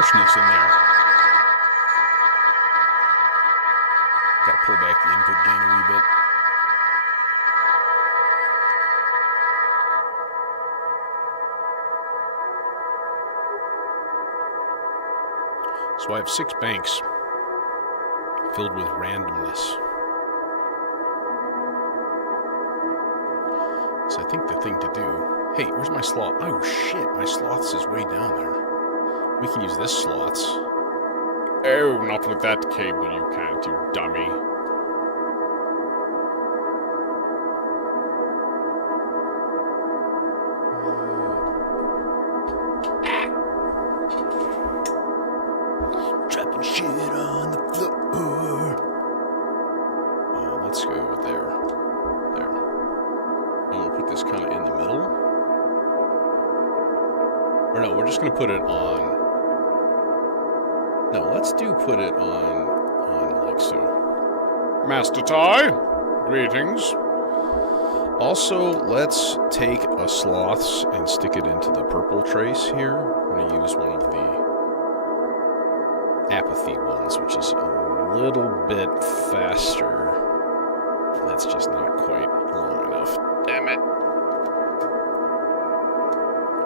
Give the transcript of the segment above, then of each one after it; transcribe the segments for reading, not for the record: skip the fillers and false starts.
harshness in there. Gotta pull back the input gain a wee bit. So I have 6 banks filled with randomness. So I think the thing to do... Hey, where's my sloth? Oh shit, my sloths is way down there. We can use this sloths. Oh, not with that cable you can't, you dummy. Dropping shit on the floor. Let's go there. There. And we'll put this kind of in the middle. Or no, we're just going to put it on... No, let's put it on like so. Master Ty, greetings. Also, let's take a sloths and stick it into the purple trace here. I'm going to use one of the apathy ones, which is a little bit faster. That's just not quite long enough. Damn it.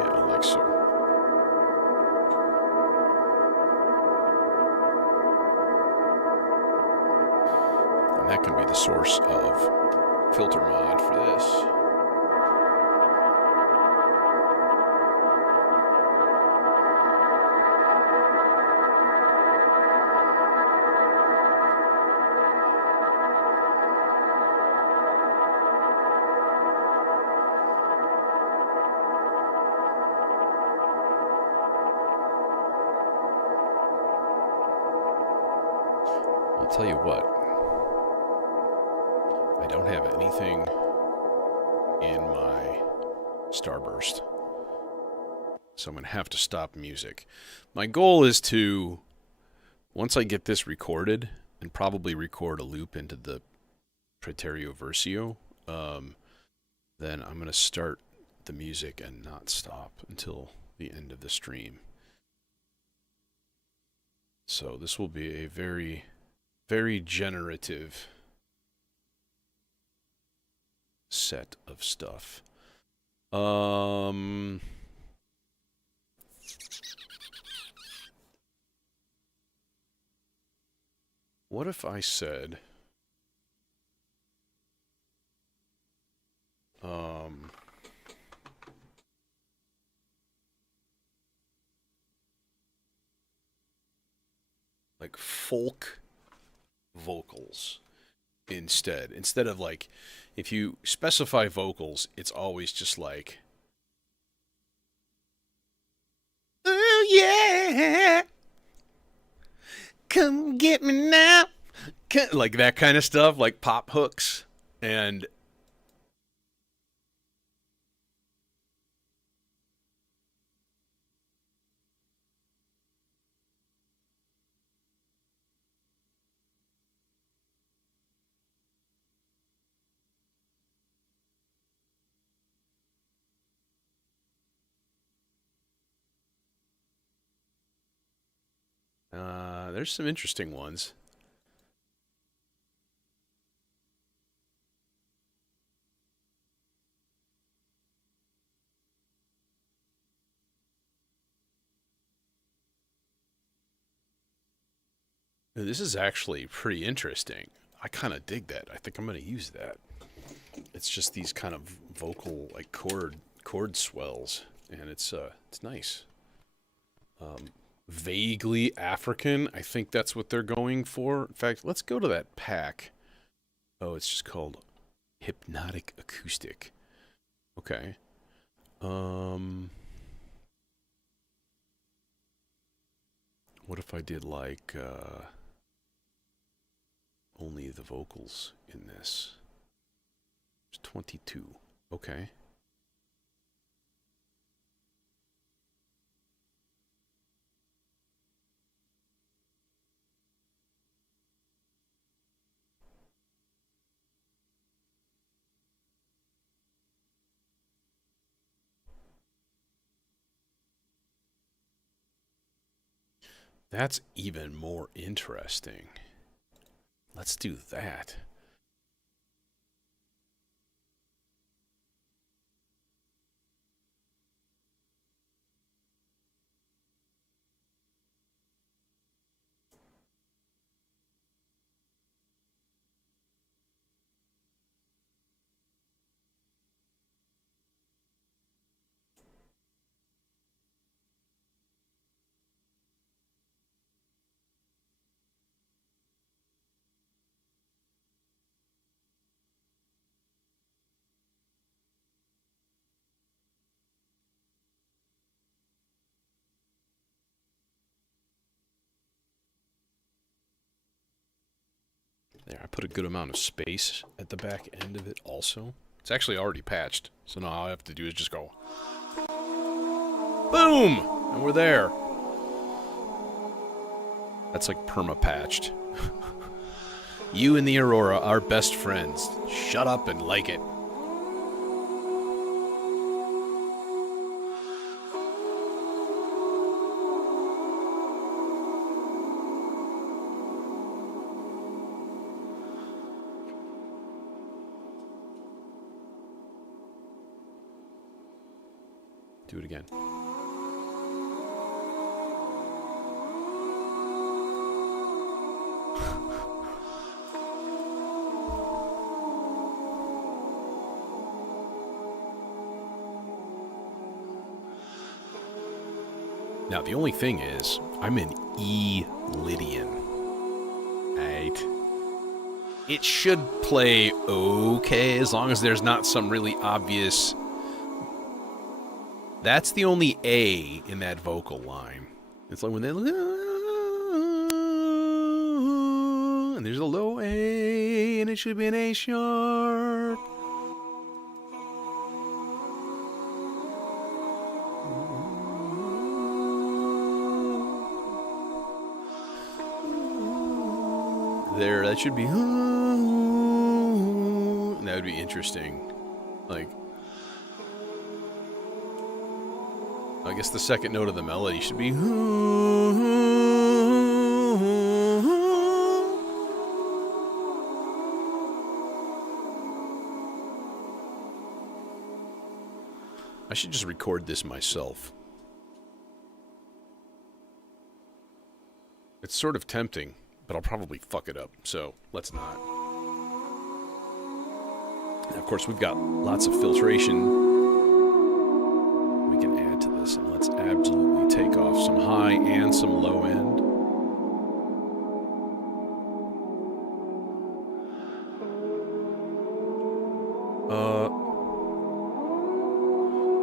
Yeah, like so. And that can be the source of filter mod for this. I'll tell you what. I don't have anything in my Starburst, so I'm going to have to stop music. My goal is to, once I get this recorded, and probably record a loop into the Praeterio Versio, then I'm going to start the music and not stop until the end of the stream. So this will be a very, very generative set of stuff. What if I said like folk vocals instead of like, if you specify vocals, it's always just like, oh yeah, come get me now, like that kind of stuff, like pop hooks. And there's some interesting ones. This is actually pretty interesting. I kind of dig that. I think I'm going to use that. It's just these kind of vocal, like chord swells, and it's nice. Vaguely African. I think that's what they're going for. In fact, let's go to that pack. Oh, it's just called Hypnotic Acoustic. Okay. What if I did like only the vocals in this? There's 22. Okay. That's even more interesting. Let's do that. There, I put a good amount of space at the back end of it also. It's actually already patched, so now all I have to do is just go boom! And we're there. That's like perma-patched. You and the Aurora are best friends. Shut up and like it. Do it again. Now, the only thing is, I'm in E Lydian. Right? It should play okay, as long as there's not some really obvious... That's the only A in that vocal line. It's like when they... And there's a low A, and it should be an A sharp. There, that should be... That would be interesting. Like... I guess the second note of the melody should be... I should just record this myself. It's sort of tempting, but I'll probably fuck it up, so let's not. And of course, we've got lots of filtration we can add to this, and let's absolutely take off some high and some low end.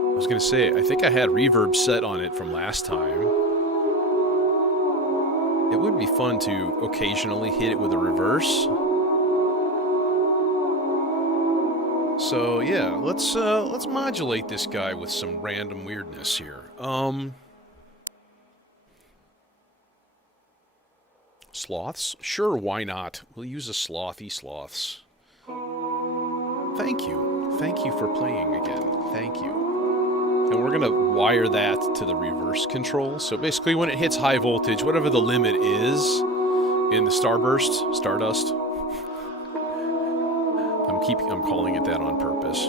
I was gonna say, I think I had reverb set on it from last time. It would be fun to occasionally hit it with a reverse. So yeah, let's modulate this guy with some random weirdness here. Sloths? Sure, why not? We'll use a slothy sloths. Thank you. Thank you for playing again. Thank you. And we're gonna wire that to the reverse control. So basically when it hits high voltage, whatever the limit is in the Stardust, I'm calling it that on purpose.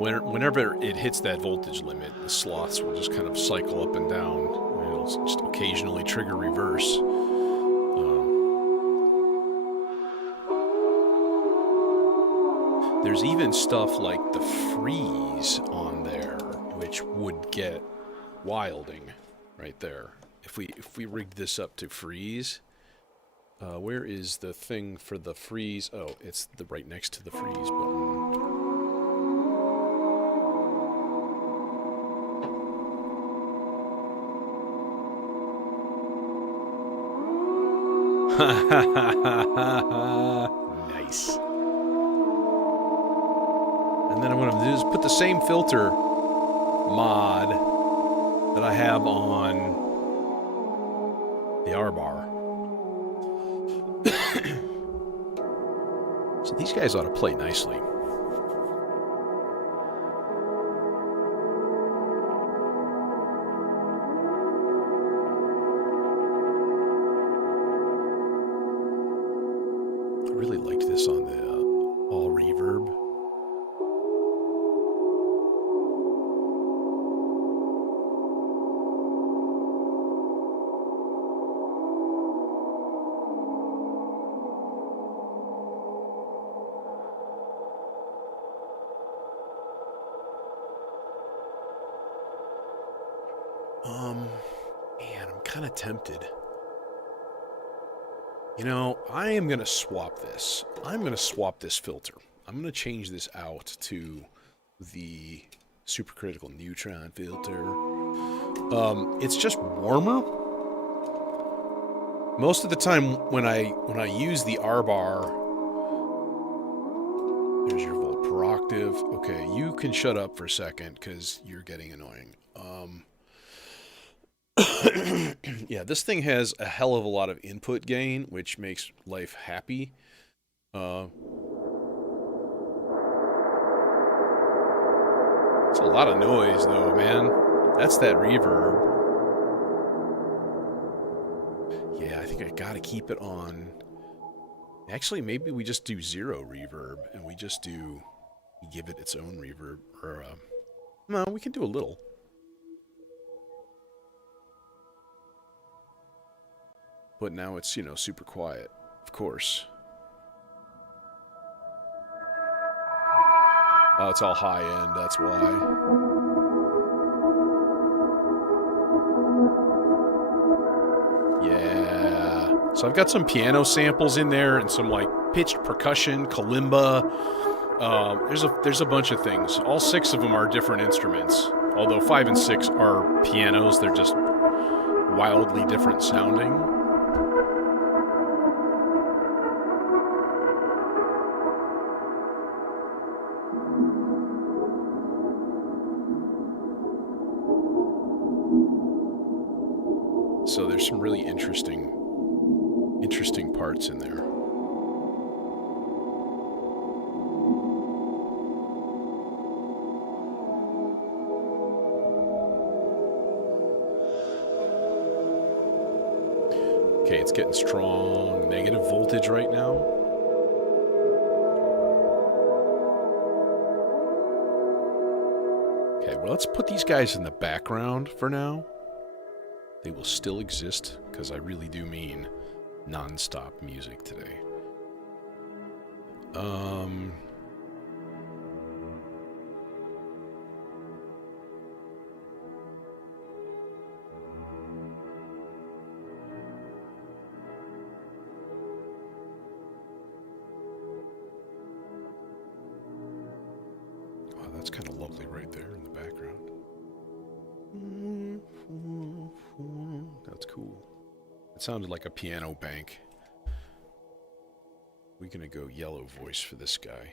Whenever it hits that voltage limit, the sloths will just kind of cycle up and down. It'll just occasionally trigger reverse. There's even stuff like the freeze on there, which would get wilding right there. If we rigged this up to freeze. Where is the thing for the freeze? Oh, it's the right next to the freeze button. Nice. And then what I'm going to do is put the same filter mod that I have on the R-bar. So these guys ought to play nicely. really liked this on the all reverb. Man, I'm kind of tempted. You know, I am going to swap this. I'm going to swap this filter. I'm going to change this out to the supercritical neutron filter. It's just warmer. Most of the time when I use the R bar, there's your volt per octave. Okay, you can shut up for a second because you're getting annoying. Yeah, this thing has a hell of a lot of input gain, which makes life happy. It's a lot of noise, though, man. That's that reverb. Yeah, I think I gotta keep it on. Actually, maybe we just do 0 reverb, and we give it its own reverb. Or, no, we can do a little. But now it's, you know, super quiet, of course. Oh, it's all high end, that's why. Yeah. So I've got some piano samples in there and some, like, pitched percussion, kalimba. There's a bunch of things. All 6 of them are different instruments. Although 5 and 6 are pianos, they're just wildly different sounding. So there's some really interesting parts in there. Okay, it's getting strong negative voltage right now. Okay, well, let's put these guys in the background for now. They will still exist, because I really do mean non-stop music today. Wow, that's kind of lovely right there in the background. That's cool. It sounded like a piano bank. We're gonna go yellow voice for this guy.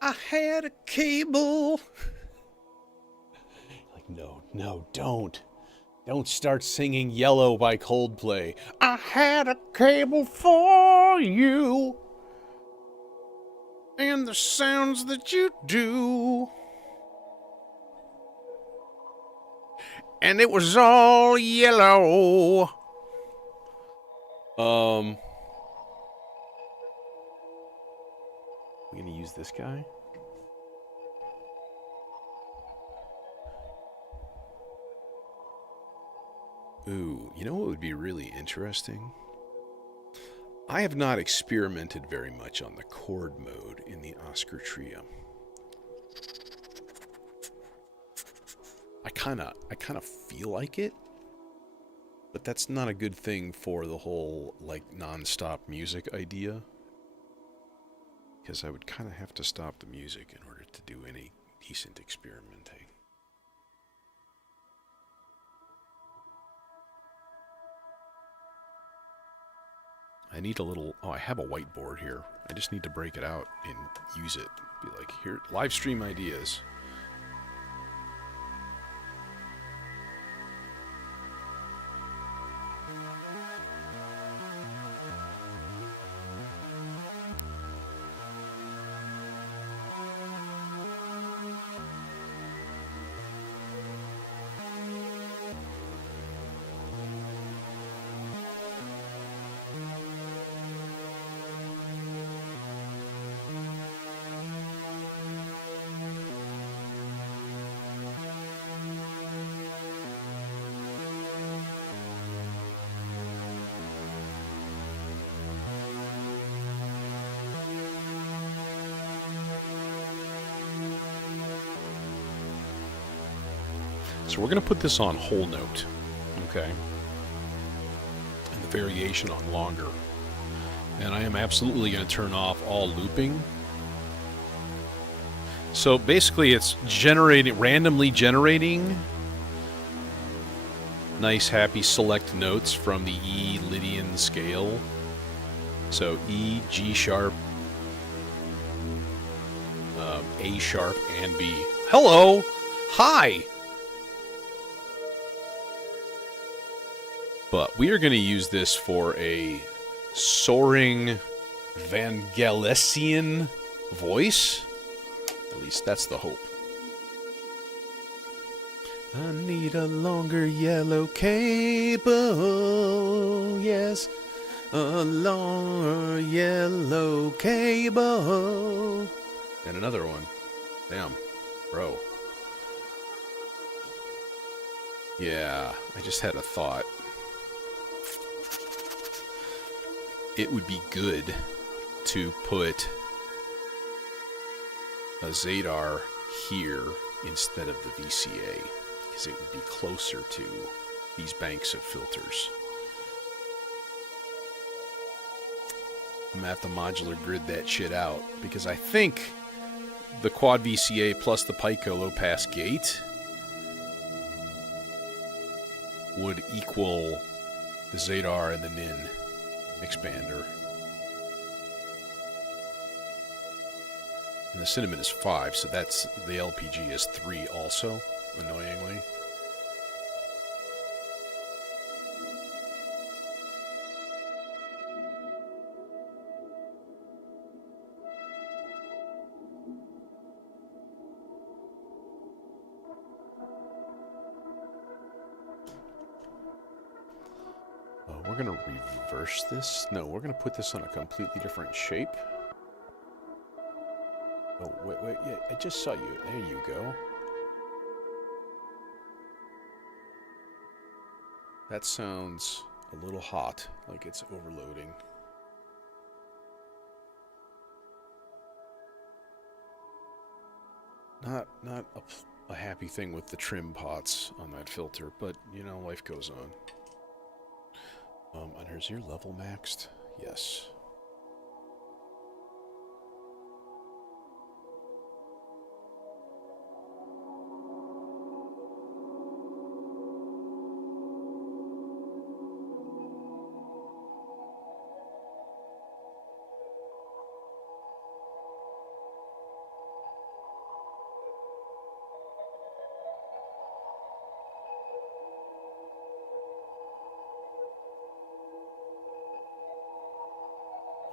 I had a cable. Like, no, don't. Don't start singing Yellow by Coldplay. I had a cable for you. And the sounds that you do. And it was all yellow. We're gonna use this guy. Ooh, you know what would be really interesting? I have not experimented very much on the chord mode in the Oscar Trio. I kind of feel like it, but that's not a good thing for the whole, like, non-stop music idea. Because I would kind of have to stop the music in order to do any decent experimenting. I need a little... Oh, I have a whiteboard here. I just need to break it out and use it. Be like, here, live stream ideas. So we're going to put this on whole note, okay? And the variation on longer. And I am absolutely going to turn off all looping. So basically it's randomly generating nice happy select notes from the E Lydian scale. So E, G sharp, A sharp, and B. Hello! Hi! But we are going to use this for a soaring Vangelesian voice. At least that's the hope. I need a longer yellow cable. Yes, a longer yellow cable. And another one. Damn, bro. Yeah, I just had a thought. It would be good to put a Zadar here instead of the VCA, because it would be closer to these banks of filters. I'm gonna have to modular grid that shit out, because I think the quad VCA plus the Pico low pass gate would equal the Zadar and the NIN expander. And the Cinnamon is 5, so that's the LPG is 3 also, annoyingly. We're going to reverse this. No, we're going to put this on a completely different shape. Oh, wait, yeah, I just saw you. There you go. That sounds a little hot, like it's overloading. Not a happy thing with the trim pots on that filter, but, you know, life goes on. And is your level maxed? Yes.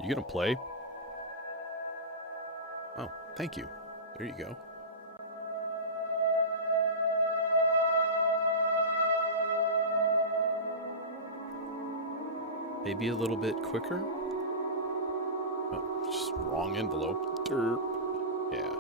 You gonna play? Oh, thank you. There you go. Maybe a little bit quicker? Oh, just wrong envelope. Derp. Yeah.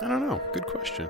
I don't know. Good question.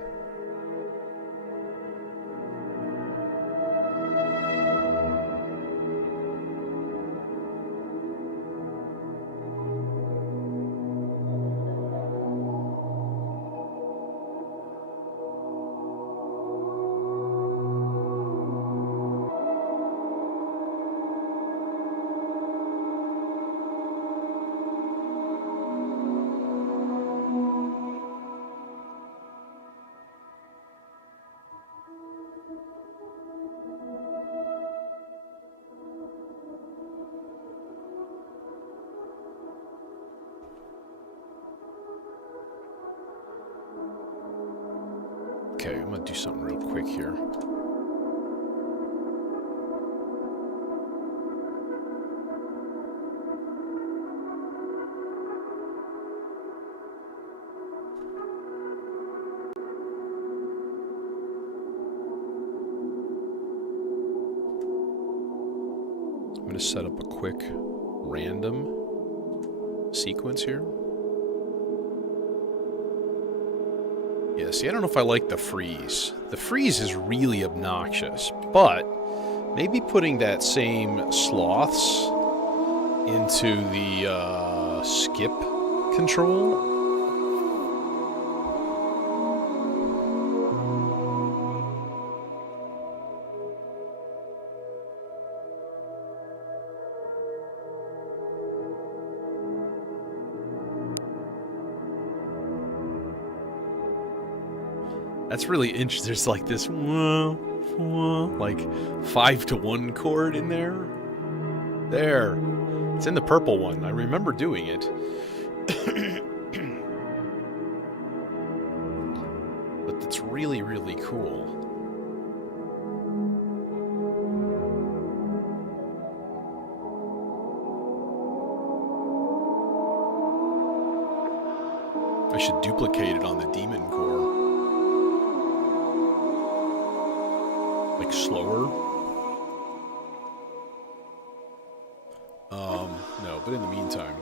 Okay, I'm gonna do something real quick here. I'm gonna set up a quick random sequence here. Yeah, see, I don't know if I like the freeze. The freeze is really obnoxious, but maybe putting that same sloths into the skip control. That's really interesting. There's like this like 5-to-1 chord in there. There. It's in the purple one. I remember doing it. But it's really, really cool. I should duplicate it on the demon core. Like slower. No, but in the meantime,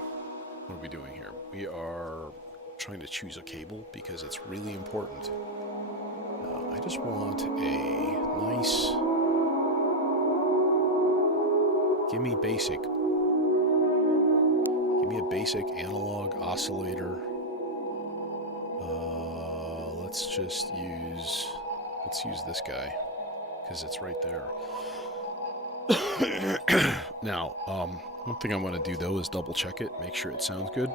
what are we doing here? We are trying to choose a cable because it's really important. I just want a nice... Give me basic. Give me a basic analog oscillator. Let's just use... Let's use this guy. Because it's right there. Now, one thing I want to do though is double check it, make sure it sounds good.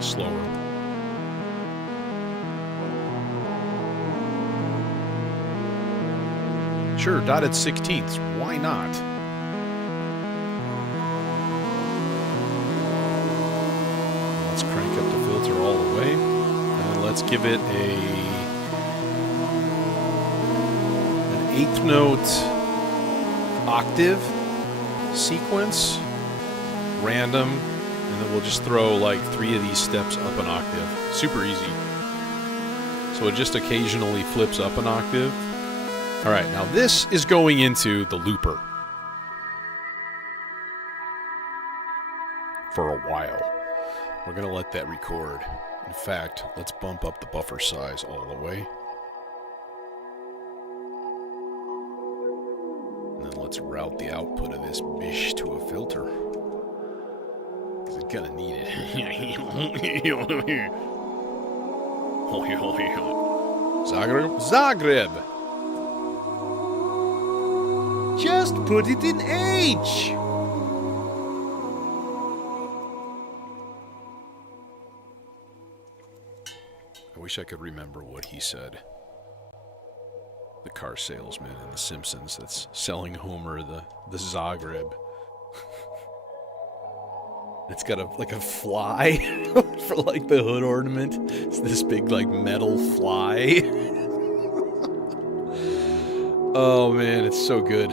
Slower. Sure, dotted 16ths. Why not? Let's crank up the filter all the way. And let's give it an eighth note octave sequence, random, and then we'll just throw like 3 of these steps up an octave. Super easy. So it just occasionally flips up an octave. All right, now this is going into the looper for a while. We're going to let that record. In fact, let's bump up the buffer size all the way. And then let's route the output of this bish to a filter. Because it's going to need it. Zagreb? Zagreb! Just put it in H! I wish I could remember what he said. The car salesman in The Simpsons that's selling Homer the Zagreb. It's got a fly for like the hood ornament. It's this big like metal fly. Oh man, it's so good.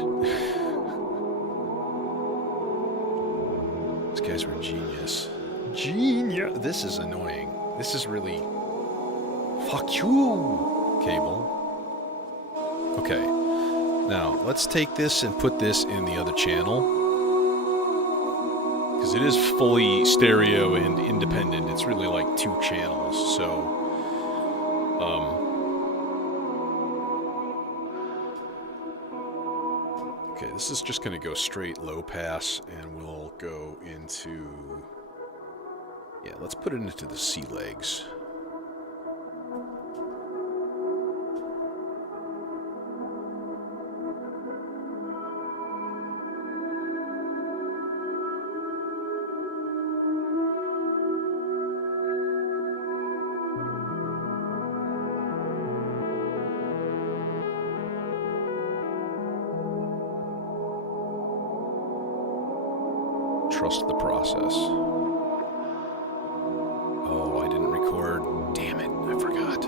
These guys were genius. Genius! This is annoying. This is really... Fuck you, cable. Okay. Now, let's take this and put this in the other channel. Because it is fully stereo and independent. It's really like 2 channels, so... Okay, this is just going to go straight low pass, and we'll go into... Yeah, let's put it into the C legs. Trust the process. Oh, I didn't record. Damn it, I forgot.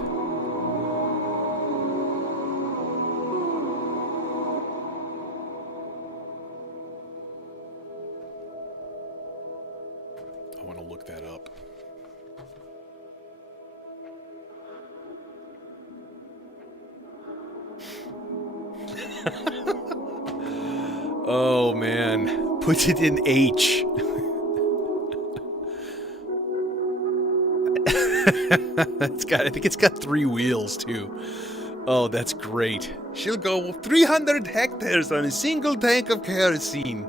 I want to look that up. Oh, man. Put it in H. I think it's got 3 wheels, too. Oh, that's great. She'll go 300 hectares on a single tank of kerosene.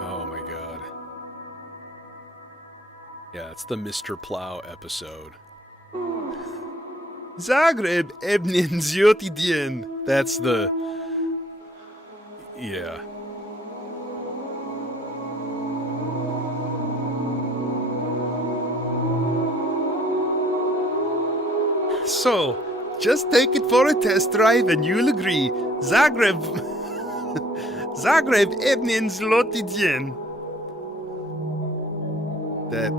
Oh my god. Yeah, it's the Mr. Plow episode. Zagreb Ebnin Zjotidien. That's the... Yeah. So, just take it for a test drive and you'll agree. Zagreb Ebnin Zlotidien. That...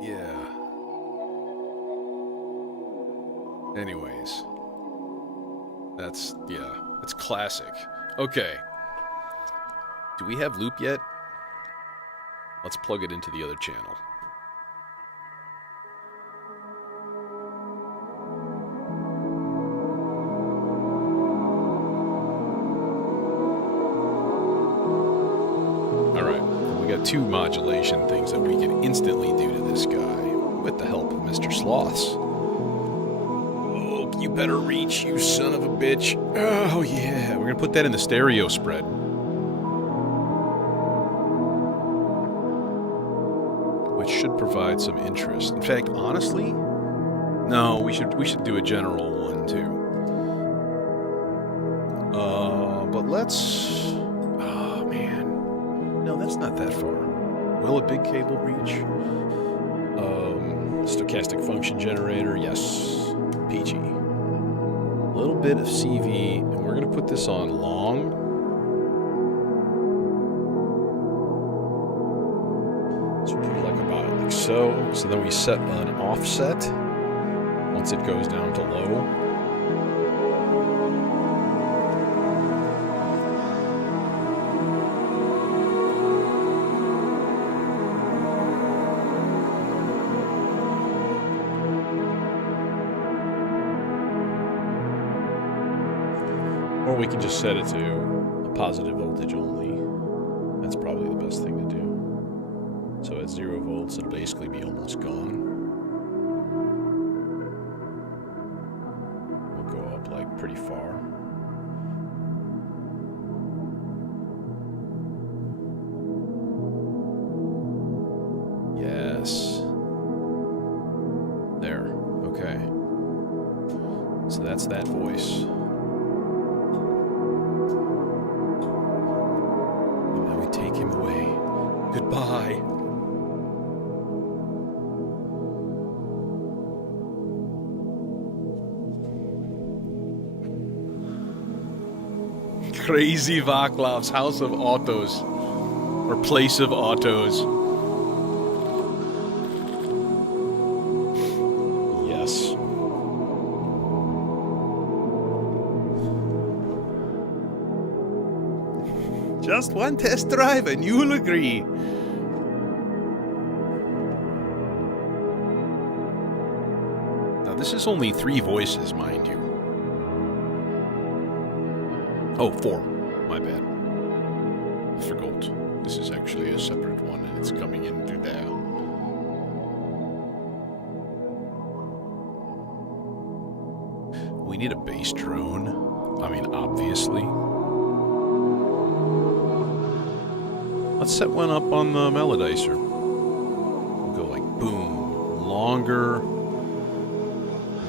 Yeah. Anyways. It's classic. Okay. Do we have loop yet? Let's plug it into the other channel. Alright, we got 2 modulation things that we can instantly do to this guy with the help of Mr. Sloths. Oh, you better reach, you son of a bitch. Oh yeah, we're gonna put that in the stereo spread. Should provide some interest. In fact, honestly, no, we should do a general one too. But let's... Oh man, no, that's not that far. Will a big cable reach? Stochastic function generator, yes. Peachy. A little bit of CV, and we're gonna put this on long. So then we set an offset once it goes down to low. Or we can just set it to a positive voltage only. That's probably the best thing to do. So at 0 volts, it'll basically be almost gone. We'll go up like pretty far. Yes. There. Okay. So that's that voice. And now we take him away. Goodbye. Crazy Vaclav's House of Autos. Or Place of Autos. Yes. Just one test drive and you'll agree. Now this is only 3 voices, mind you. Oh, 4. My bad. I forgot. This is actually a separate one, and it's coming in through there. We need a bass drone. I mean, obviously. Let's set one up on the melodizer. We'll go like boom. Longer.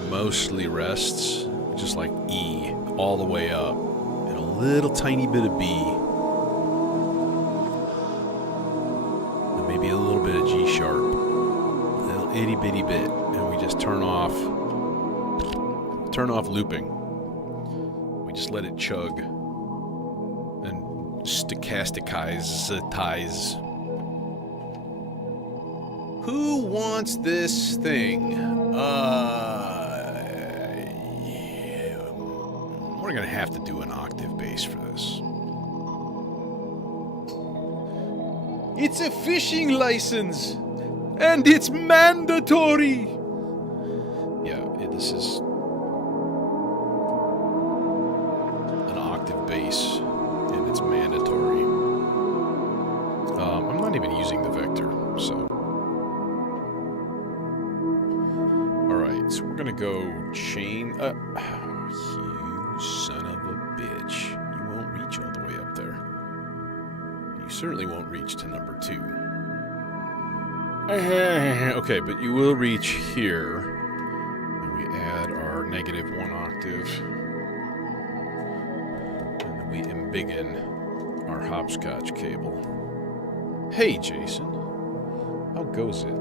Mostly rests. Just like E. All the way up. Little tiny bit of B. And maybe a little bit of G sharp. A little itty bitty bit. And we just turn off looping. We just let it chug. And stochasticize. Who wants this thing? we're going to have to do an octave bass for this. It's a fishing license, and it's mandatory. Yeah, this is an octave bass, and it's mandatory. I'm not even using the vector, so. Alright, so we're gonna go chain. You son of a bitch. You won't reach all the way up there. You certainly won't reach to number 2. Okay, but you will reach here. And we add our -1 octave. And then we embiggen our hopscotch cable. Hey, Jason. How goes it?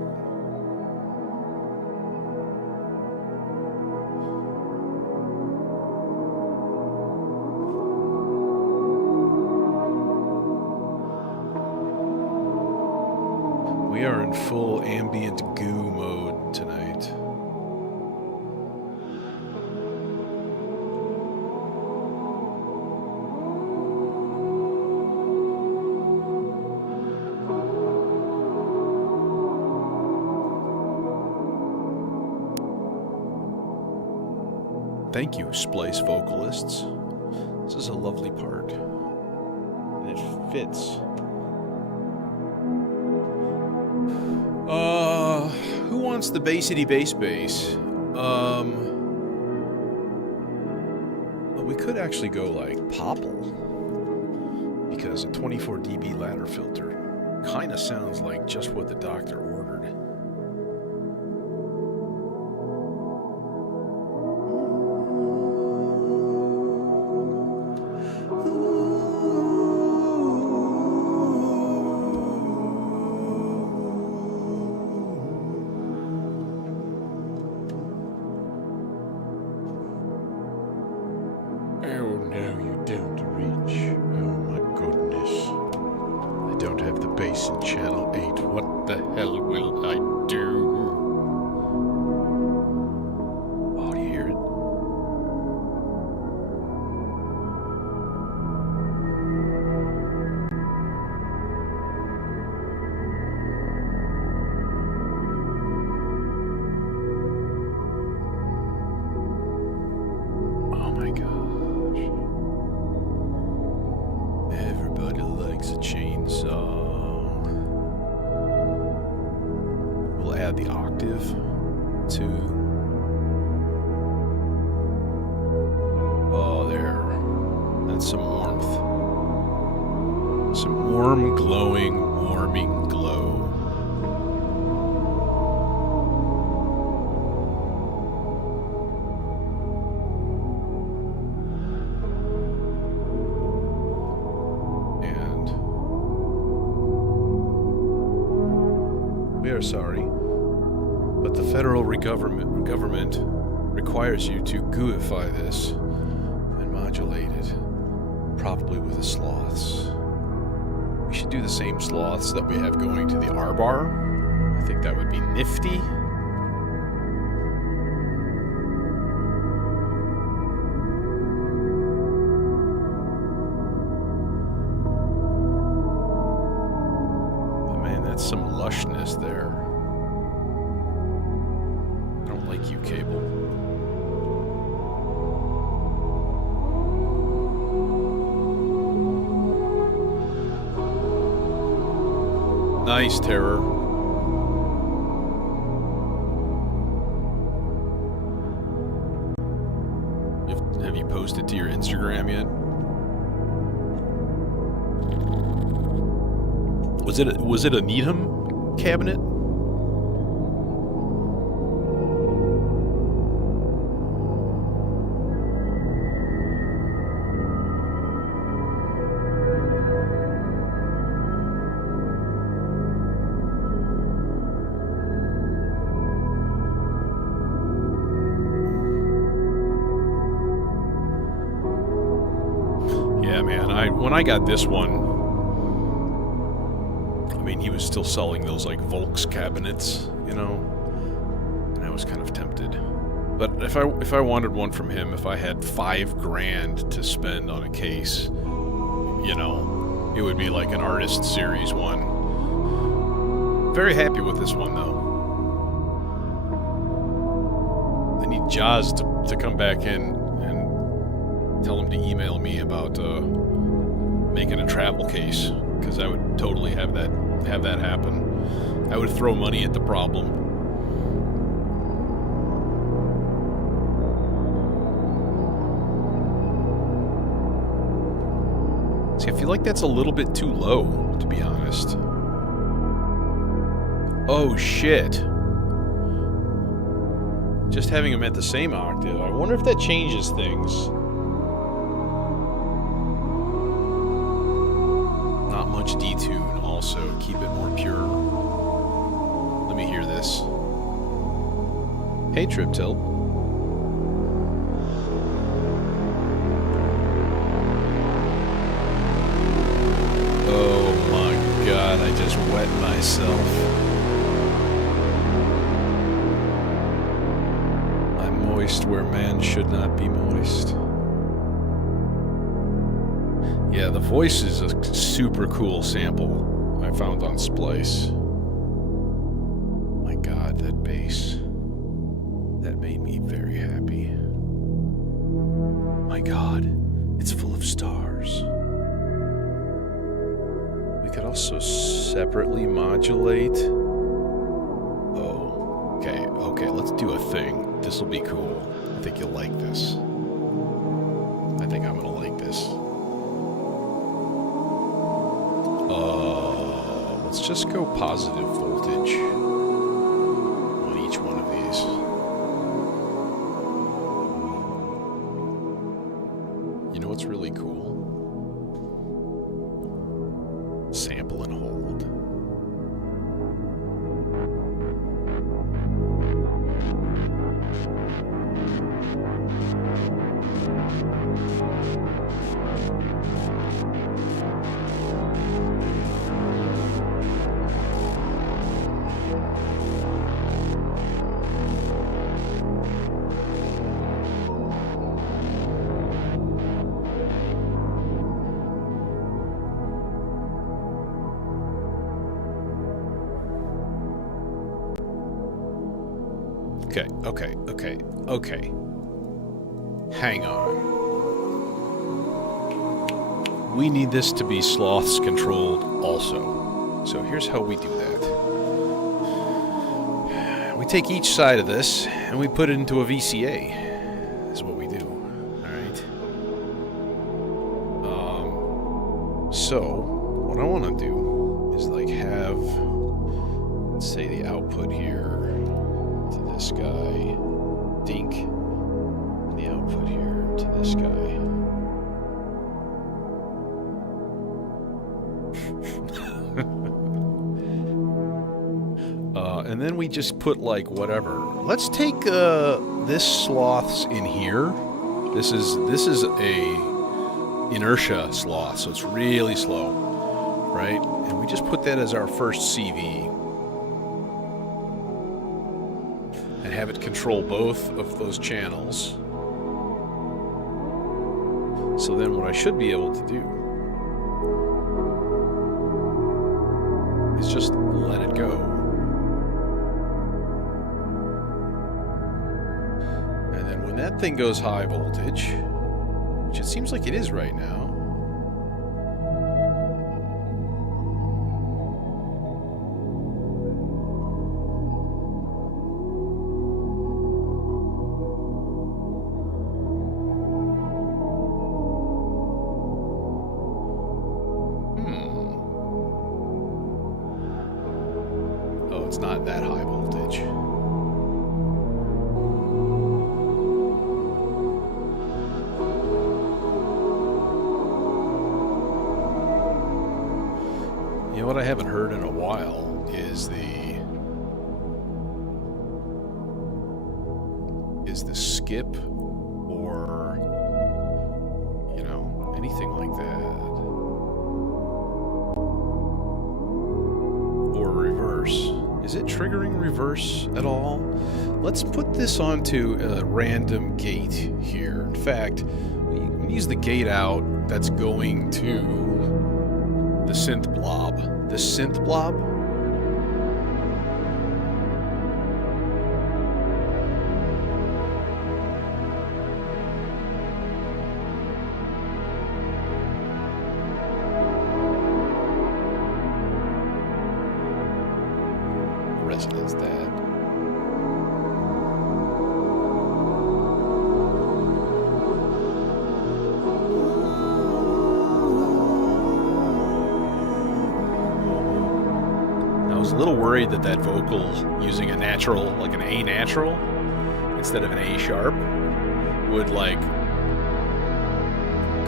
We are in full ambient goo mode tonight. Thank you, Splice vocalists. This is a lovely part. And it fits. Who wants the bassity bass bass? Well, we could actually go like Popple, because a 24 dB ladder filter kind of sounds like just what the doctor ordered. Sorry, but the federal government requires you to gooify this and modulate it, probably with the sloths. We should do the same sloths that we have going to the R-bar. I think that would be nifty. But man, that's some lushness there. I don't like you, Cable. Nice, Terror. Have you posted to your Instagram yet? Was it a Needham cabinet? When I got this one, I mean, he was still selling those like Volks cabinets, you know, and I was kind of tempted. But if I wanted one from him, if I had $5,000 to spend on a case, you know, it would be like an Artist Series one. Very happy with this one though. I need Jaws to come back in and tell him to email me about making a travel case, because I would totally have that happen. I would throw money at the problem. See, I feel like that's a little bit too low, to be honest. Oh, shit. Just having them at the same octave. I wonder if that changes things. Not much detune, also. Keep it more pure. Let me hear this. Hey, Triptil. Oh my god, I just wet myself. I'm moist where man should not be moist. Yeah, the voice is a super cool sample I found on Splice. My god, that bass. That made me very happy. My god, it's full of stars. We could also separately modulate. Oh, okay, let's do a thing. This will be cool. I think you'll like this. I think I'm gonna like this. Let's just go positive voltage on each one of these. You know what's really cool? Sample and hold. Okay. Hang on. We need this to be sloths controlled also. So here's how we do that. We take each side of this and we put it into a VCA. That's what we do. Alright. So, what I want to do is like have, let's say, the output here to this guy. Dink. And the output here to this guy. And then we just put like whatever. Let's take this sloths in here. This is a inertia sloth, so it's really slow, right? And we just put that as our first CV. And have it control both of those channels. So then what I should be able to do is just let it go. And then when that thing goes high voltage, which it seems like it is right now, it's not that high voltage. You know what I haven't heard in a while is the skip or, you know, anything like that. Or reverse. Is it triggering reverse at all? let's put this onto a random gate here. In fact, we use the gate out that's going to the synth blob. The synth blob? Resonance that. I was a little worried that that vocal using a natural, like an A natural, instead of an A sharp, would like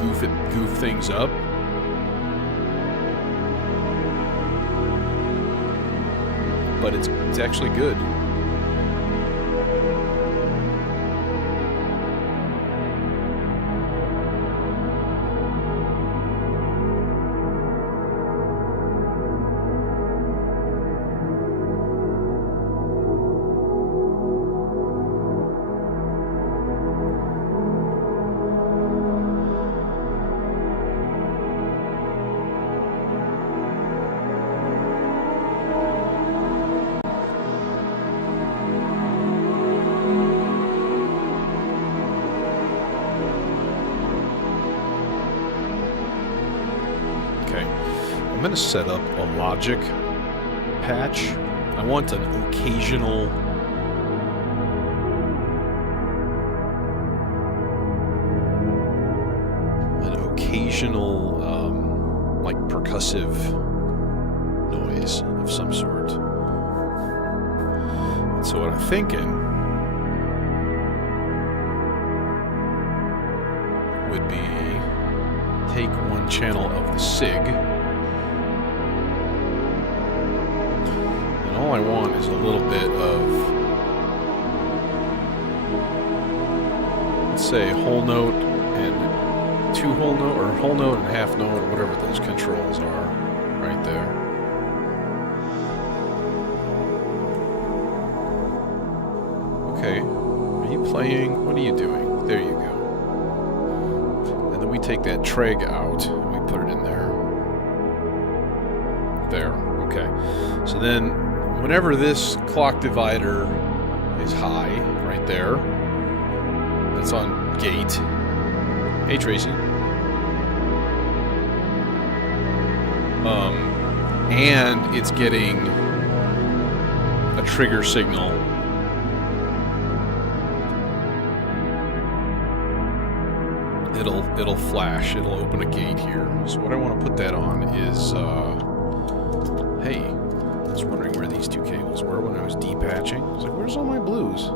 goof things up. But it's actually good. I'm going to set up a logic patch. I want an occasional like percussive noise of some sort. And so what I'm thinking would be take one channel of the SIG. All I want is a little bit of, let's say, whole note and two whole note, or whole note and half note, or whatever those controls are, right there. Okay, are you playing? What are you doing? There you go. And then we take that treg out, and we put it in there. There, okay. So then, whenever this clock divider is high, right there, that's on gate. Hey, Tracy. And it's getting a trigger signal. It'll flash. It'll open a gate here. So what I want to put that on is, hey. I was wondering where these two cables were when I was depatching. I was like, where's all my blues?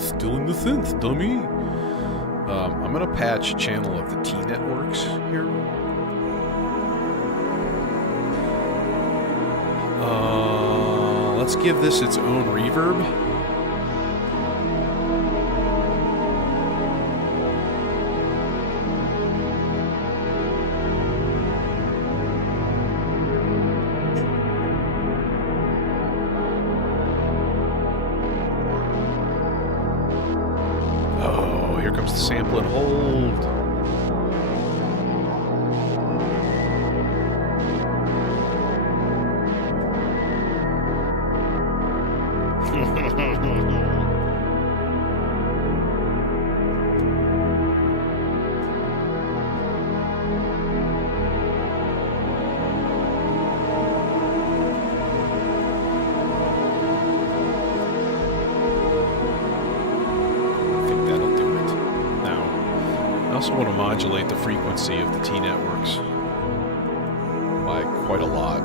Still in the synth, dummy. I'm going to patch channel of the T networks here. Let's give this its own reverb. Here comes the sample and hold. I also want to modulate the frequency of the T networks by quite a lot.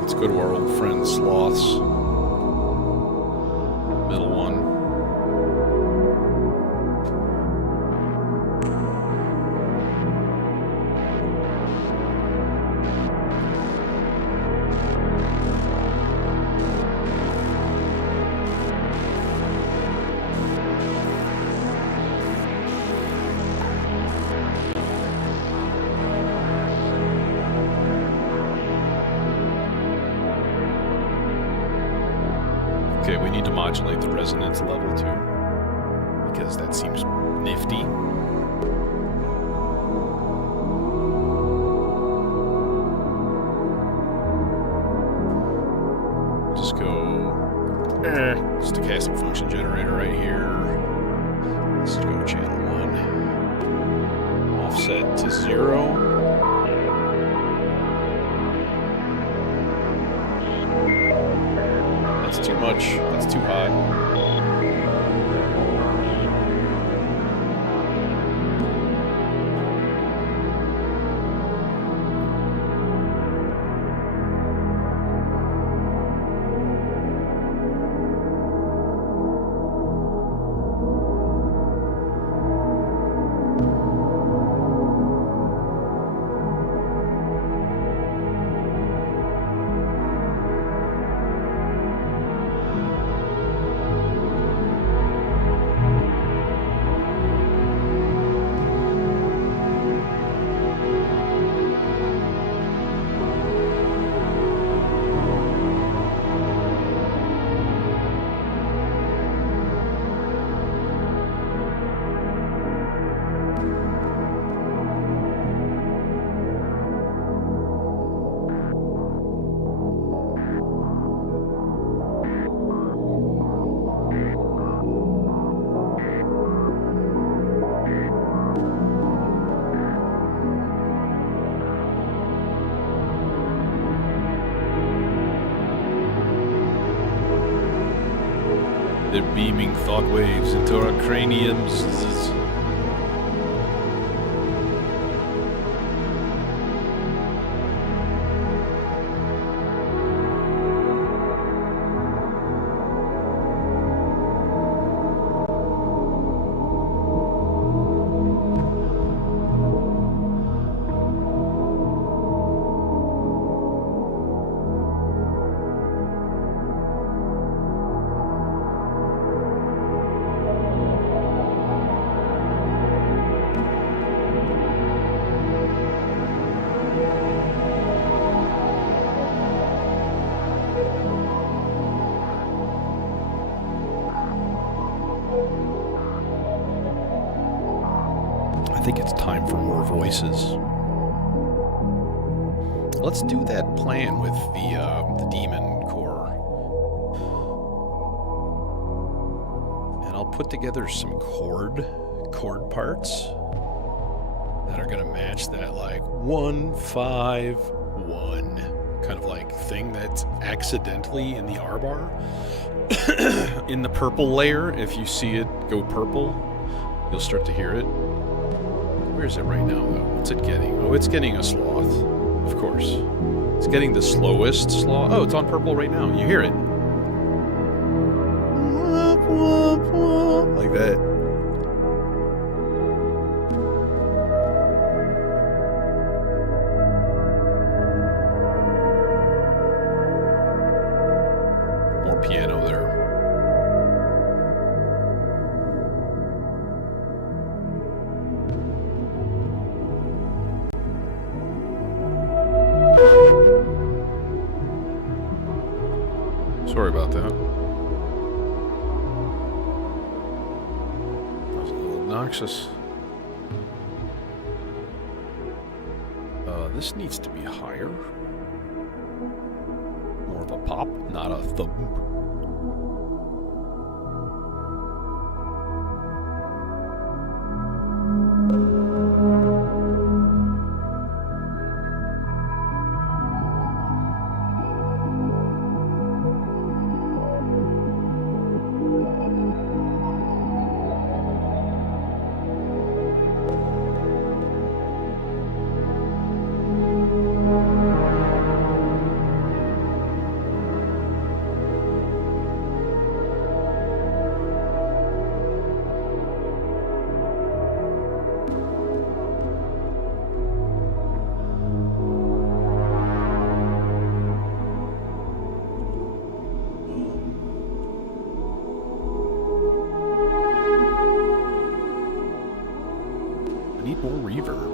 Let's go to our old friend Sloth's middle one. need to modulate the resonance level too, because that seems nifty. Just go stochastic function generator right here. Let's go channel 1. Offset to 0. That's too much. That's too high. They're beaming thought waves into our craniums. I think it's time for more voices. Let's do that plan with the demon core. And I'll put together some chord parts that are gonna match that like 1-5-1 kind of like thing that's accidentally in the R bar. In the purple layer, if you see it go purple, you'll start to hear it. Where is it right now, though? What's it getting? Oh, it's getting a sloth. Of course. It's getting the slowest sloth. Oh, it's on purple right now. You hear it. Like that. More piano there. Sorry about that. That was a little obnoxious. This needs to be higher. More of a pop, not a thump. Need more reverb.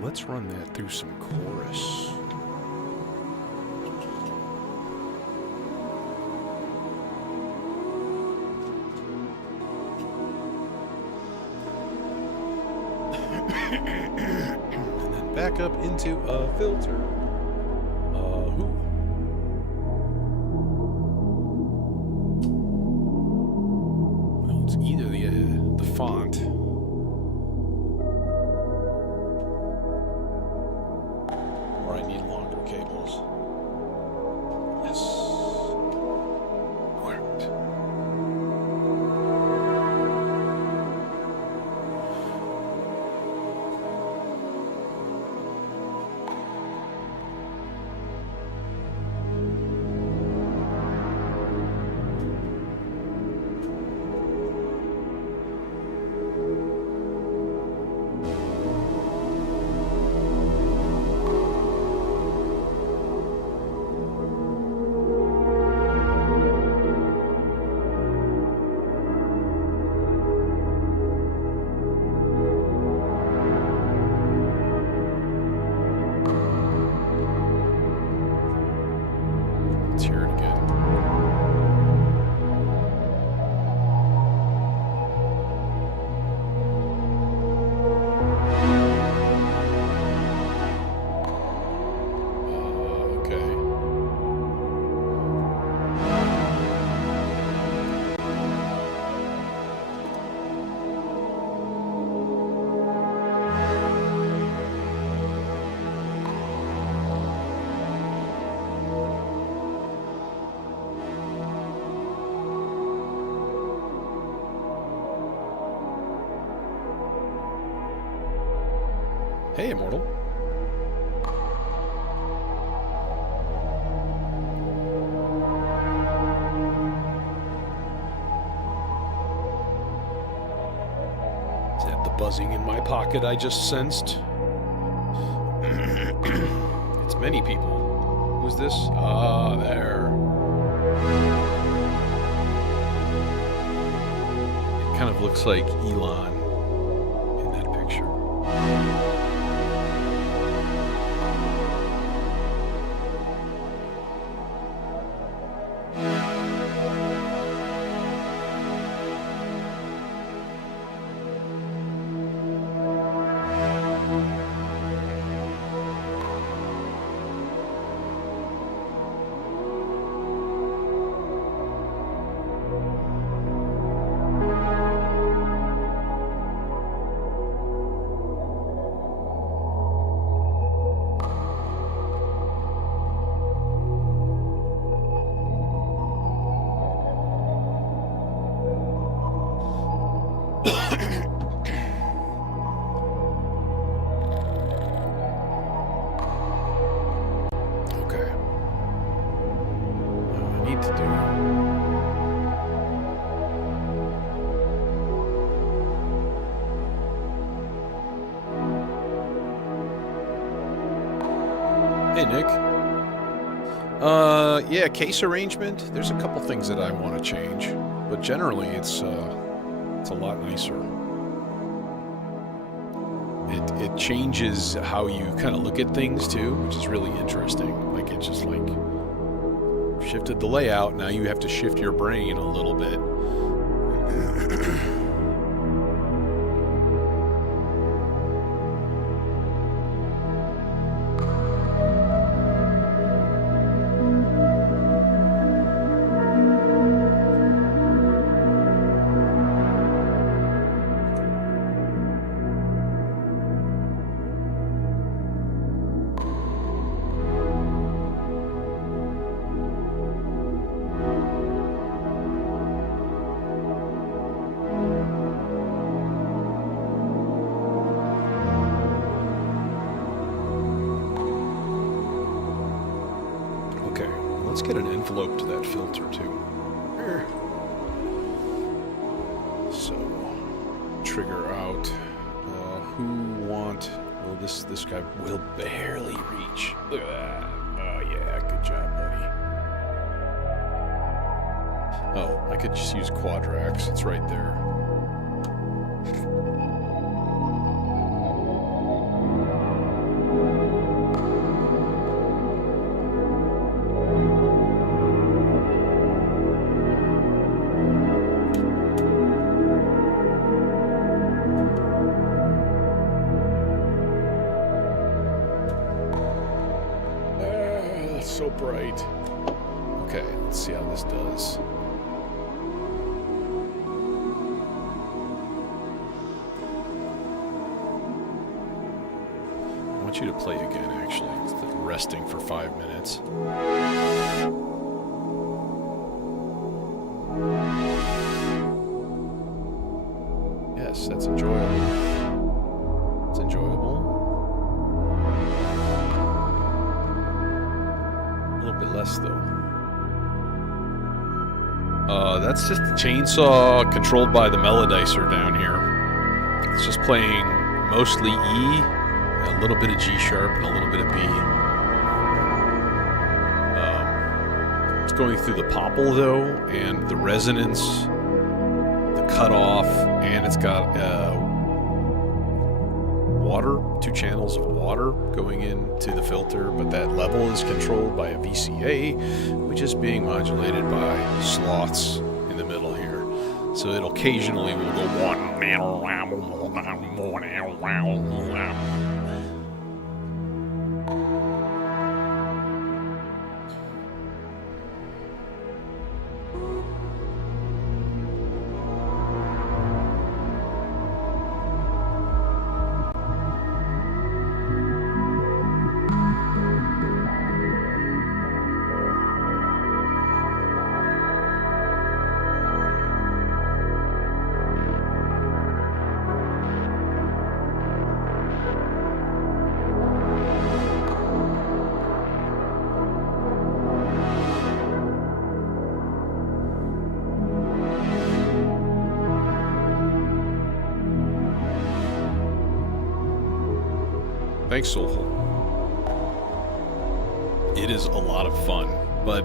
Let's run that through some chorus. And then back up into a filter. Well, it's either the font. Hey, Immortal. Is that the buzzing in my pocket I just sensed? It's many people. Who's this? Ah, there. It kind of looks like Elon in that picture. Hey, Nick. Yeah, case arrangement. There's a couple things that I want to change, but generally it's a lot nicer. It changes how you kind of look at things too, which is really interesting. Like it just like shifted the layout. Now you have to shift your brain a little bit. Let's get an envelope to that filter too. So, trigger out. Who want? Well, this guy will barely reach. Look at that. Oh yeah, good job, buddy. Oh, I could just use quadrax. It's right there. So bright. Okay, let's see how this does. I want you to play again, actually, instead of resting for 5 minutes. Yes, that's enjoyable. It's enjoyable. Bit less though. That's just the chainsaw controlled by the melodicer down here. It's just playing mostly E, a little bit of G sharp, and a little bit of B. It's going through the popple though, and the resonance, the cutoff, and it's got water, 2 channels of water going into the filter, but that level is controlled by a VCA, which is being modulated by sloths in the middle here. So it occasionally will go one. Thanks, Soulful. It is a lot of fun, but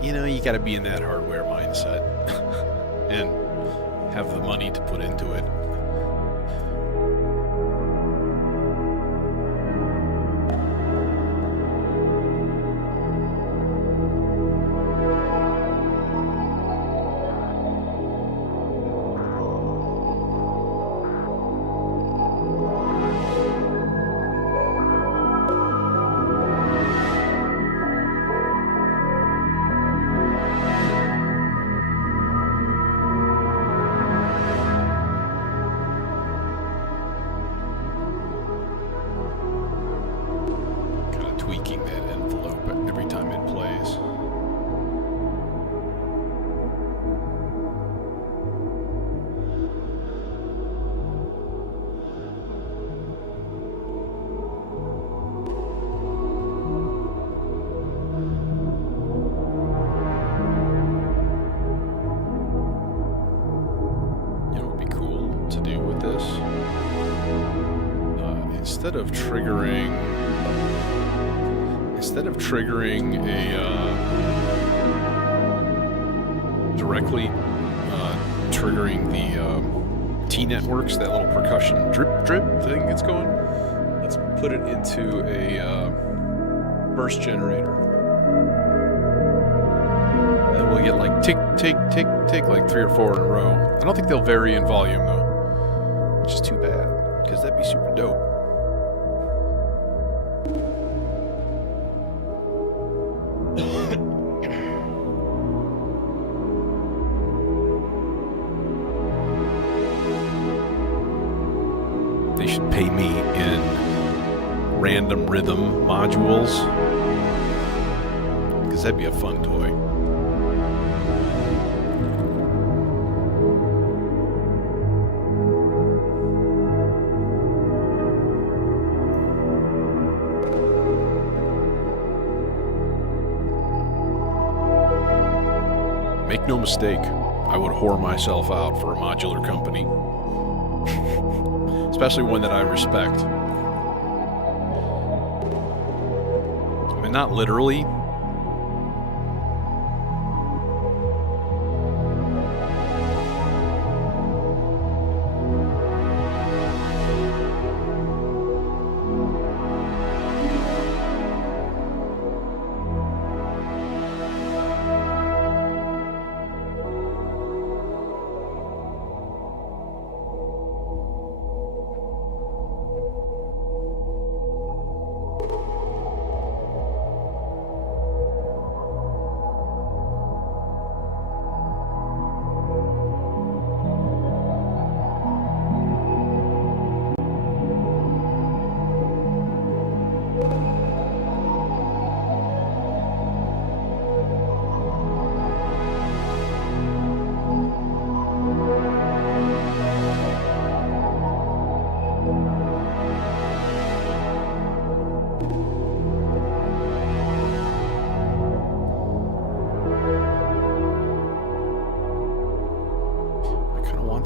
you know, you gotta be in that hardware mindset and have the money to put into it. Tweaking that envelope every time it plays. You know what would be cool to do with this? Instead of triggering instead of triggering a directly triggering the T-networks, that little percussion drip thing that's going, let's put it into a burst generator. And we'll get like tick, tick, tick, tick, like 3 or 4 in a row. I don't think they'll vary in volume though, which is too bad, because that'd be super dope. They should pay me in random rhythm modules, because that'd be a fun toy. Make no mistake, I would whore myself out for a modular company. Especially one that I respect. I mean, not literally.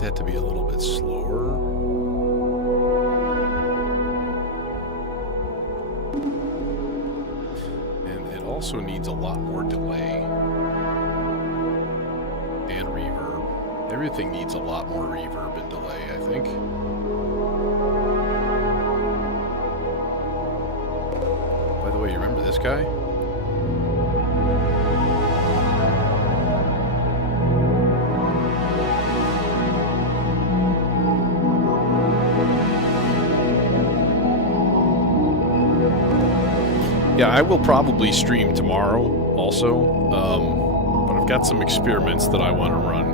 That to be a little bit slower. And it also needs a lot more delay and reverb. Everything needs a lot more reverb and delay, I think. By the way, you remember this guy? Yeah, I will probably stream tomorrow also, but I've got some experiments that I want to run.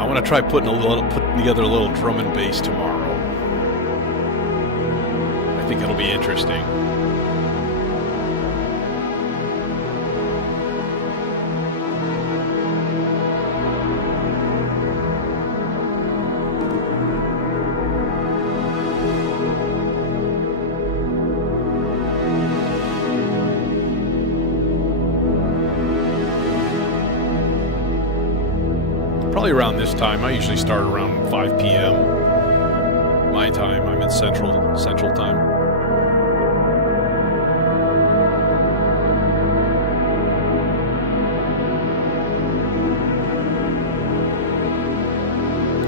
I want to try putting together a little drum and bass tomorrow. I think it'll be interesting. Probably around this time. I usually start around 5 p.m. my time. I'm in Central time.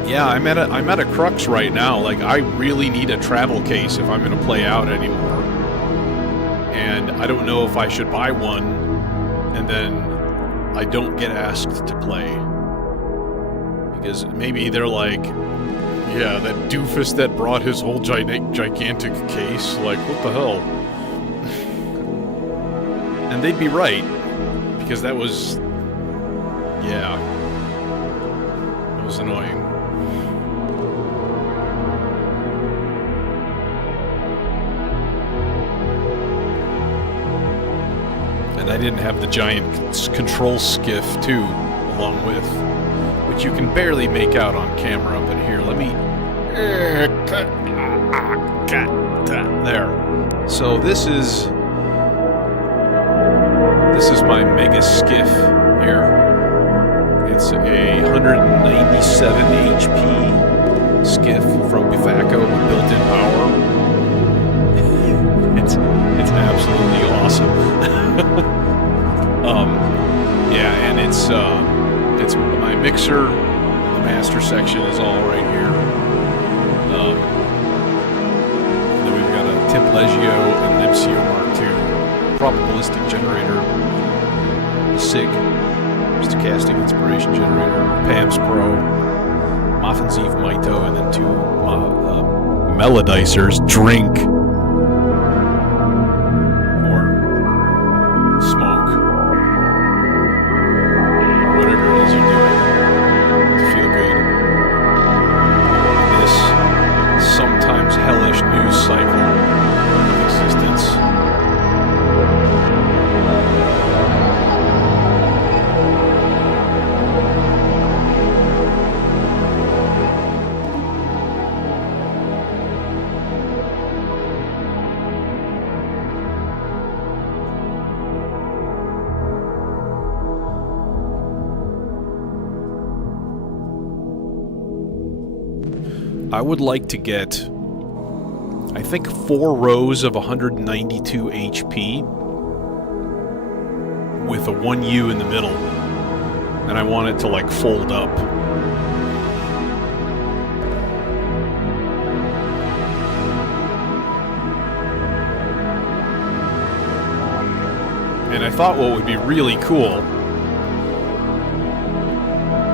Yeah, I'm at a crux right now. Like, I really need a travel case if I'm going to play out anymore. And I don't know if I should buy one and then I don't get asked to play. Because maybe they're like, yeah, that doofus that brought his whole gigantic case, like, what the hell? And they'd be right, because that was, yeah, it was annoying. And I didn't have the giant control skiff, too, along with, which you can barely make out on camera, but here, let me... There. So this is my mega skiff here. It's a 197 HP skiff from Bifaco with built-in power. It's absolutely awesome. Yeah, and it's my mixer, the master section is all right here. And then we've got a Templegio and an MCO Mark II probabilistic generator, a SIG, stochastic inspiration generator, PAMS Pro, Moffen's Eve Mito, and then two melodicers, drink or smoke, whatever it is you're doing to feel good. This sometimes hellish news cycle of existence. I would like to get, I think, 4 rows of 192 HP with a 1U in the middle, and I want it to like fold up. And I thought what would be really cool,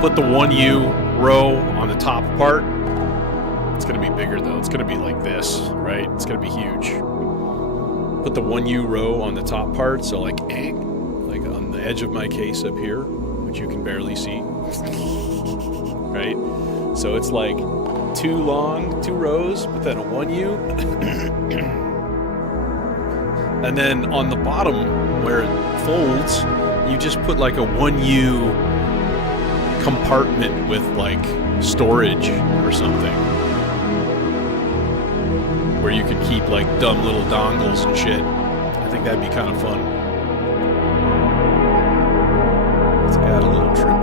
put the 1U row on the top part. It's going to be bigger though. It's going to be like this, right? It's going to be huge. Put the 1U row on the top part, so like on the edge of my case up here, which you can barely see, right? So it's like 2 rows, but then a 1U. And then on the bottom where it folds, you just put like a 1U compartment with like storage or something, where you can keep like dumb little dongles and shit. I think that'd be kind of fun. Let's add a little trip.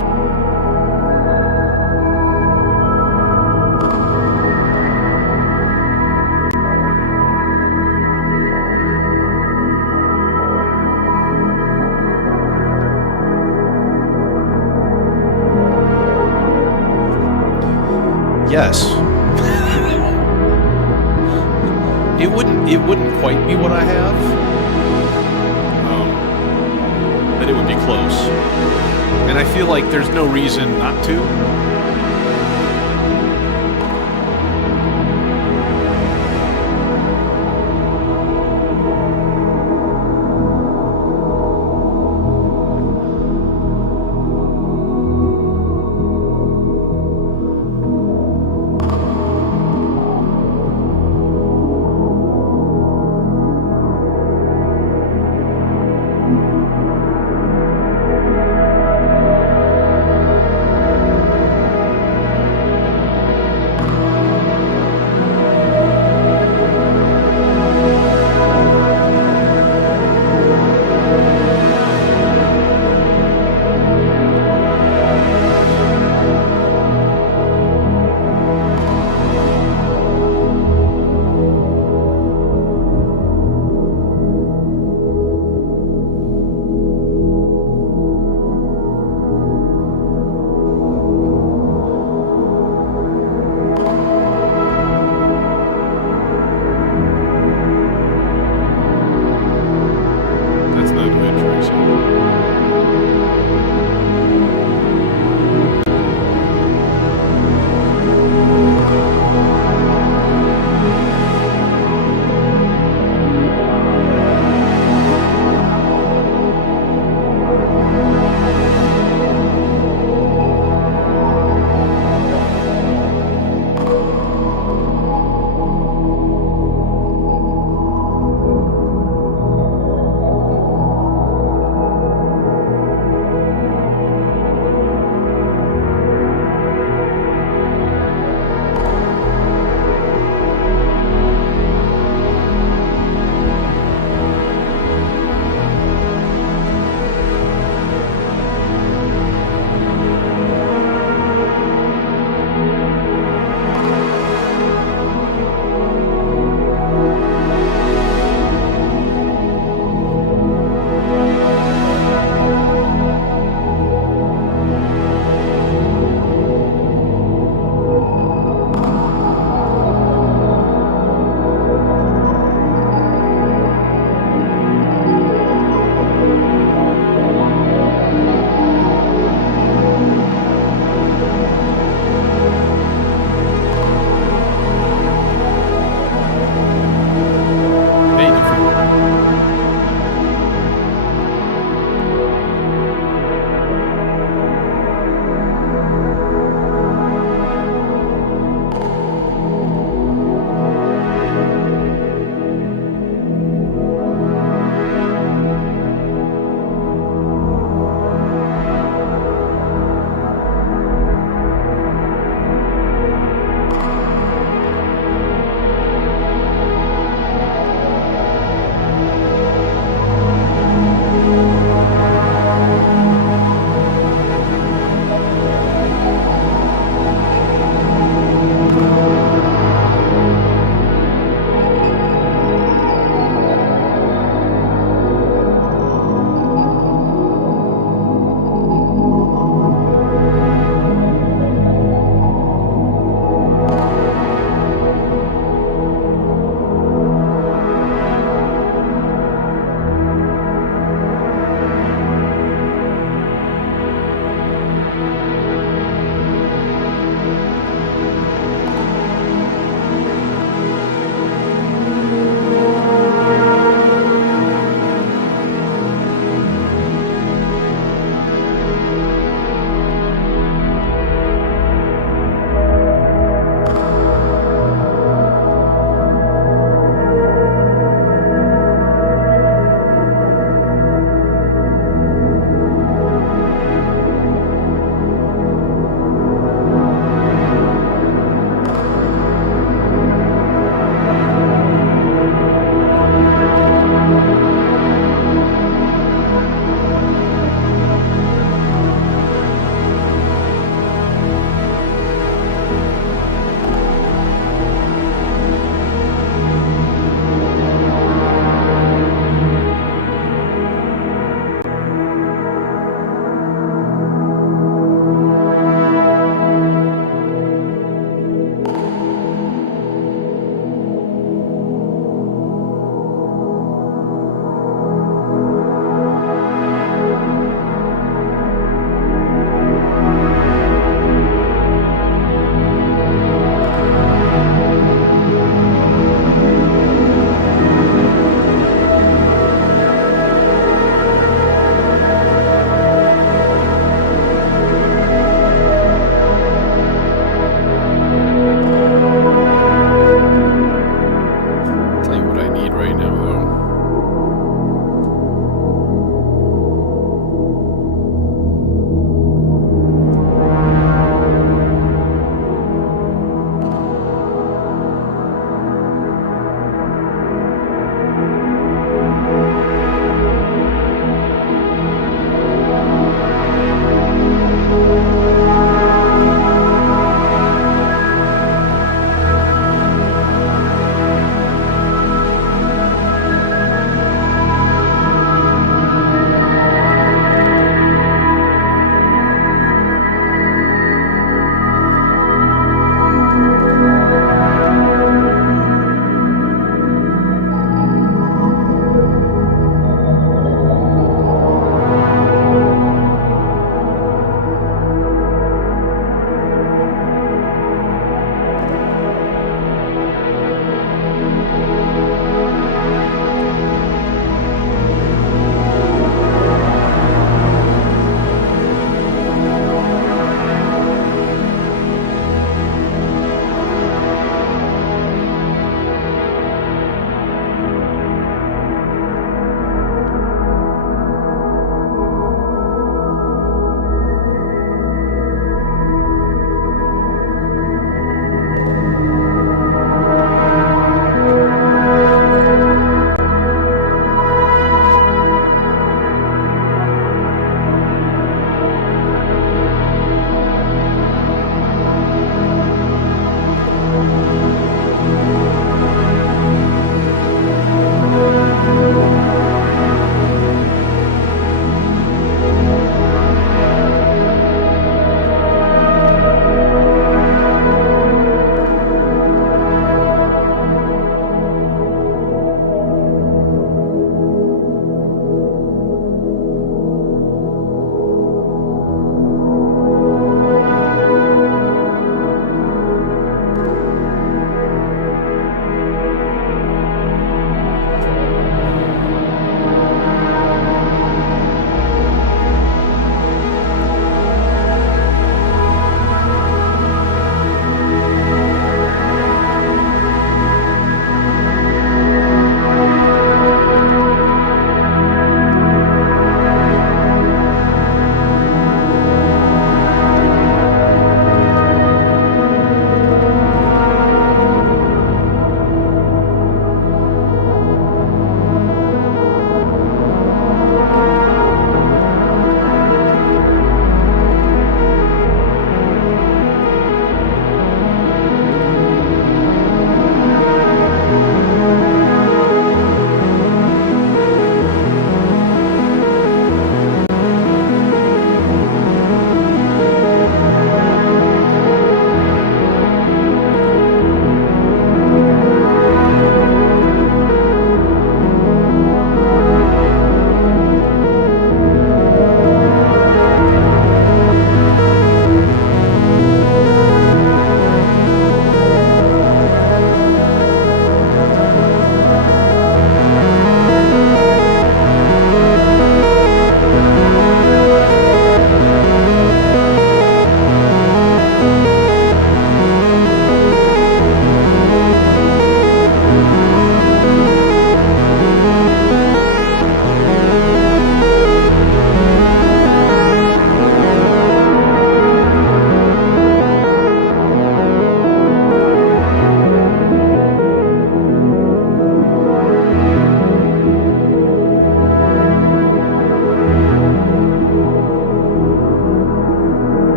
Yes. It wouldn't quite be what I have, but it would be close. And I feel like there's no reason not to.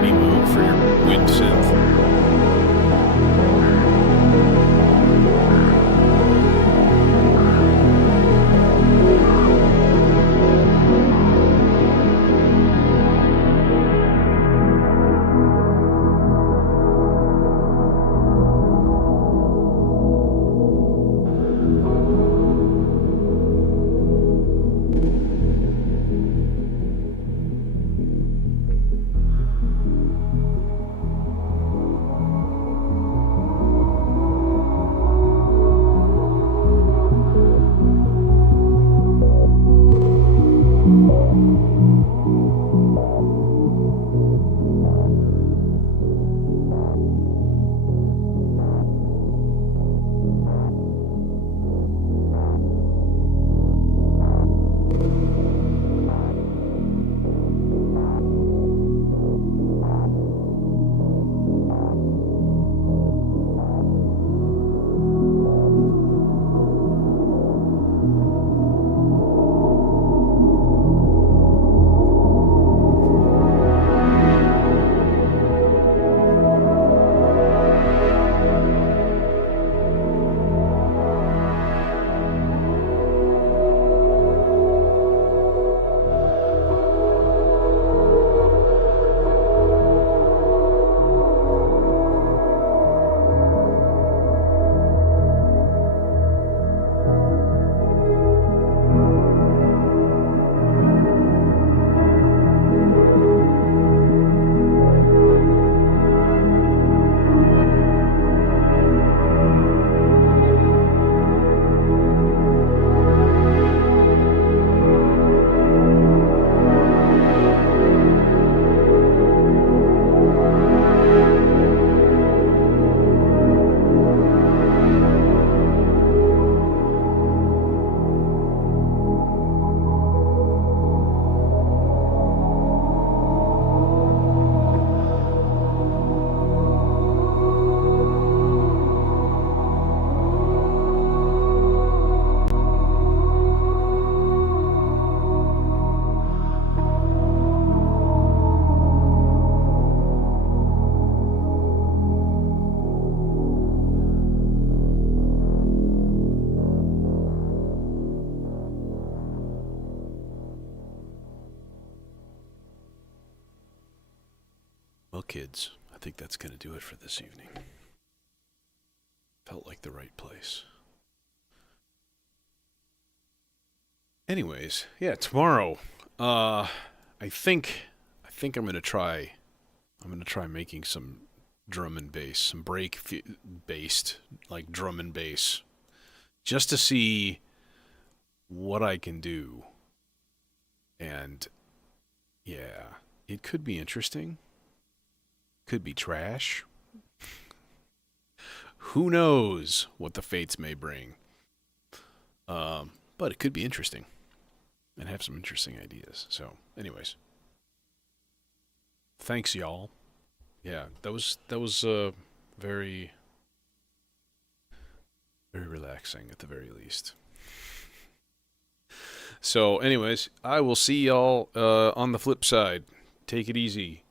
mini moog for your wind synth. Well, kids, I think that's going to do it for this evening. Felt like the right place. Anyways, yeah, tomorrow, I think I'm going to try making some drum and bass, some based like drum and bass, just to see what I can do. And yeah, it could be interesting. Could be trash. Who knows what the fates may bring. But it could be interesting and have some interesting ideas. So, anyways, thanks, y'all. Yeah, that was very very relaxing at the very least. So, anyways, I will see y'all on the flip side. Take it easy.